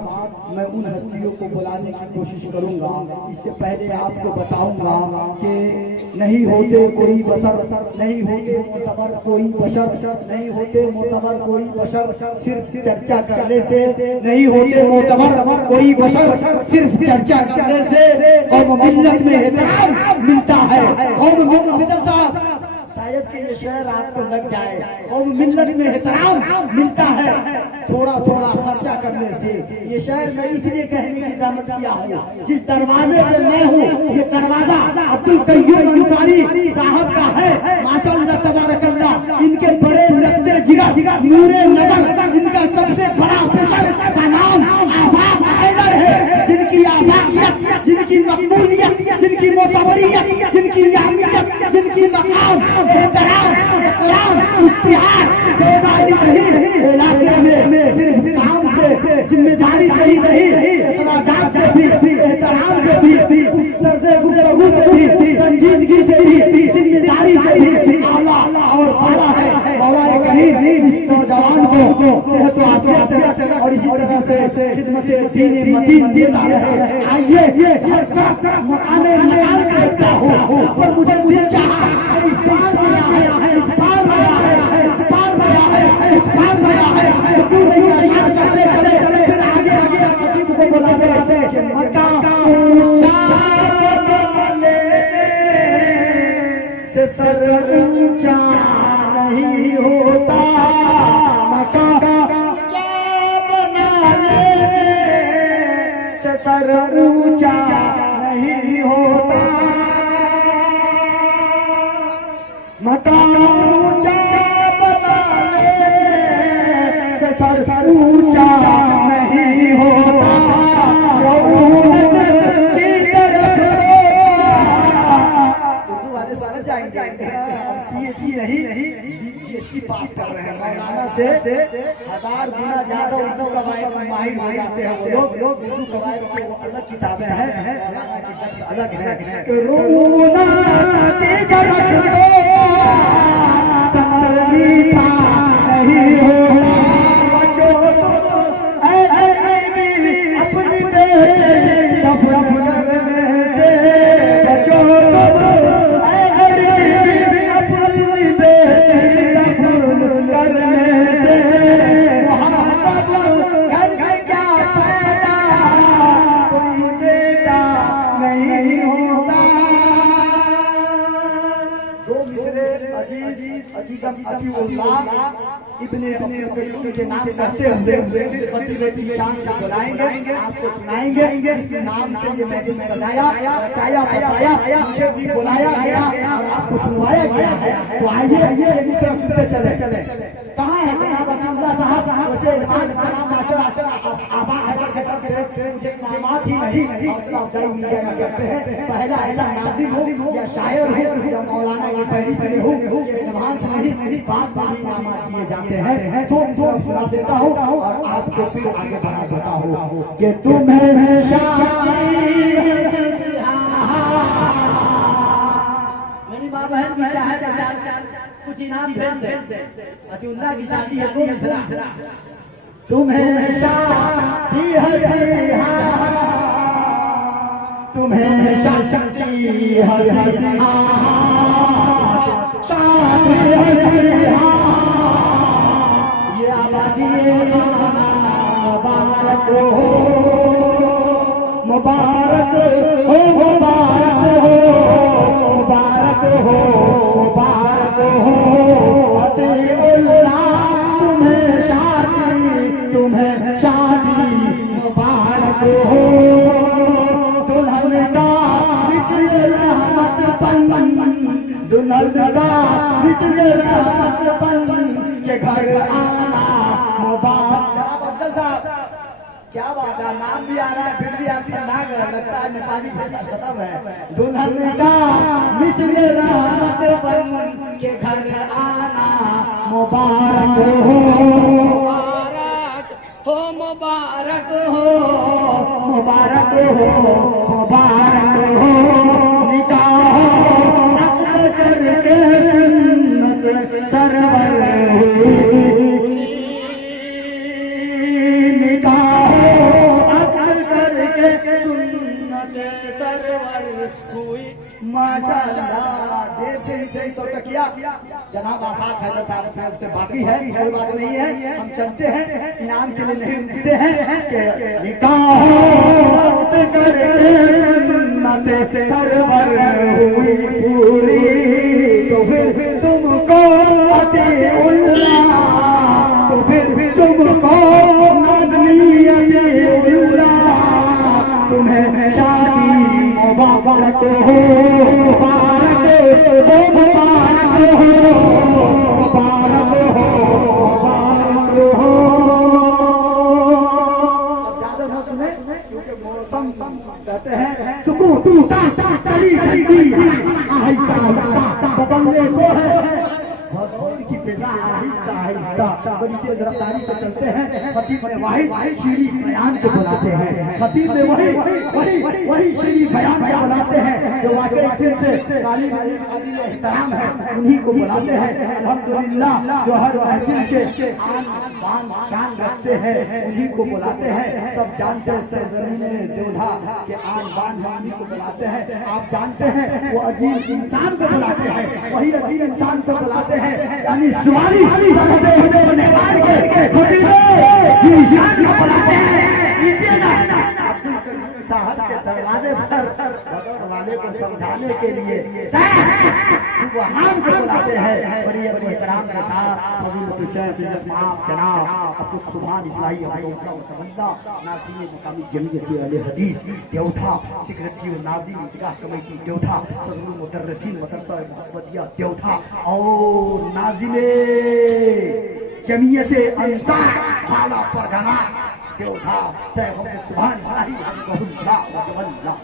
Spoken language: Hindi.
मैं उन हस्तियों को बुलाने की कोशिश करूंगा। इससे पहले आपको बताऊंगा कि नहीं होते कोई बशर, नहीं होते मोतबर कोई बशर, नहीं होते मोतबर कोई बशर सिर्फ चर्चा करने से, नहीं होते मोतबर कोई बशर सिर्फ चर्चा करने से। कौम मिल्लत में एहतराम मिलता है। कौम मिल्लत साहब शायद कि ये शेर आपको लग जाए। कौम मिल्लत में एहतराम मिलता है थोड़ा थोड़ा खर्चा करने से। ये शेर मैं इसलिए कहने की जहमत किया हूँ, जिस दरवाजे पे मैं हूँ ये दरवाजा अब्दुल कय्यूम अंसारी साहब का है। माशाअल्लाह तबारकल्लाह, इनके बड़े लगते जिगर नूरे नजर, इनका सबसे बड़ा फिसर का नाम आफाक हैदर है। जिनकी आफाकियत, जिनकी मकबूलियत, जिनकी मोतबरियत, जिनकी अहमियत, जिनकी मकाम एहतराम इकराम इश्तिहार बेदारी नहीं, इलाके में सिर्फ काम से जिम्मेदारी से ही नहीं, इखराजात से भी, एहतराम से भी, तर्ज़े गुफ्तगू से भी, संजीदगी से भी, जिम्मेदारी से भी आला और आला है। मौलाए करीम इस नौजवान को सेहत व आफियत से और इसी तरह से खिदमत दीन मदीन देता रहे। आइए हर तरफ मकाने मकान देखता हूँ, पर मुझे चाहा इस बार गया है, इस बार गया है, इस बार गया है, इस बार गया है, तो क्यों नहीं अशार करते चले। फिर आगे आगे खतीब को बुला दे कि मकाम से सर ऊंचा नहीं होता, मकाम ऊंचा बना लेने से सर ऊंचा नहीं होता, मकाम ऊंचा बना लेने से सर ऊंचा नहीं होता। रऊनत की तरफ उर्दू वाले सारे जाएंगे, नहीं बीएससी पास कर रहे हैं। मौलाना से 1000 गुना ज्यादा उर्दू कवायद माहिर हो जाते हैं वो लोग। उर्दू कवायद की वो अलग किताबें हैं, मौलाना की दर्स अलग है। रोना की तरफ तो समर मीठा नहीं होगा, बचो तो अपनी दफन करने से, बचो तो इब्ने के नाम करते हुए फतेह शान को बुलाएंगे, आपको सुनाएंगे। इस नाम से ये मैं सजाया बचाया बसाया, मुझे भी बुलाया गया और आपको सुनवाया गया है। तो आइए ये भी तरफ सुनते चले। कहाँ है जनाब अब्दुल्ला साहब? वैसे एडवांस जनाब मास्टर आबा हैदर की तरफ से मुझे इनामात ही नहीं, हौसला अफजाई मिल जाया करते हैं। पहला ऐसा नाज़िम हूँ या शायर हूँ या मौलाना की फहरिस्त में हूँ, ये एडवांस नहीं, बाद में भी इनामात दिए जाते हैं। तो सुना देता हूँ और आपको फिर आगे बढ़ा देता हूँ कि तुम्हें मेरी माँ बहन भी चाहे कुछ इनाम भेज दे। अब्दुल्ला की शादी है तो मिसरा, तुम्हें शादी है, तुम्हें शादी है, शादी है, ये आबादी मुबारक हो, मुबारक हो, मुबारक हो, मुबारक हो, मुबारक हो। तुम्हें शादी, तुम्हें शादी मुबारक हो। दुल्हन का मिस्र रहमत पन, दुल्हन का मिस्र रहमत पन के घर आना मुबारक। जनाब अफजल साहब क्या बात है, नाम भी आ रहा है फिर भी आपका नाग लगता है नेपाली भाषा खत्म है। दुल्हन का मिस्र रहमत पन के घर आना मुबारक हो, मुबारक हो, मुबारक हो, मुबारक हो, मुबारक हो। निकाह करके सरवर निकाह माशाअल्लाह देर से ही 600 टकिया जनाब आफाक हैदर साहब साहब से बाकी है, कोई बात नहीं है, हम चलते हैं, इनाम के लिए नहीं रुकते हैं कि निकाह करके जन्नत सरवर हुई पूरी तो फिर तुमको अतीउल्लाह, तो फिर तुमको नाज़नी अतीउल्लाह, तुम्हें शादी मुबारक हो, मुबारक हो, मुबारक हो, मुबारक हो, मुबारक हो। अब ज्यादा न सुने क्योंकि मौसम कहते हैं सुकून चली चलती आहिस्ता आहिस्ता बदलने को है, भगवान की फिजा आहिस्ता आहिस्ता बड़ी तेज रफ्तारी से चलते हैं। खतीब ने वाहिद सीढ़ी बयान को बुलाते हैं, खतीब ने वही सीढ़ी बयान को बुलाते हैं जो वाकई दिल से तालीम एहतराम है, उन्हीं को बुलाते हैं। अल्हम्दुलिल्लाह जो हर महफिल के आन बान शान रखते हैं उन्हीं को बुलाते हैं। सब जानते हैं सरजमीन जोधा के आन बान हम उन्हीं को बुलाते हैं। आप जानते हैं वो अजीम इंसान को बुलाते हैं, वही अजीम इंसान को बुलाते हैं यानी जुआली नेपाल के खतीब जीशान को बुलाते हैं। कीजिए ना अब्दुल करीम साहब के दरवाजे पर बदौर वाले को समझाने के लिए सुबहान को बुलाते हैं। बड़ी बड़ी एहतराम के साथ फजीलत शेख जनाब अब्दुल सुभान इस्लाही नाज़ीम मुकामी जमीयत अहले हदीस देवथा, सेक्रेटरी नाज़ीम इजलास कमेटी देवथा, सदरुल मुदर्रिसीन मदरसा मुहम्मदिया देवथा और नाज़ीम जमीयत अंसार भाला परगना देवथा शेख अब्दुल सुभान इस्लाही हफिज़हुल्लाह व जअल्लाह।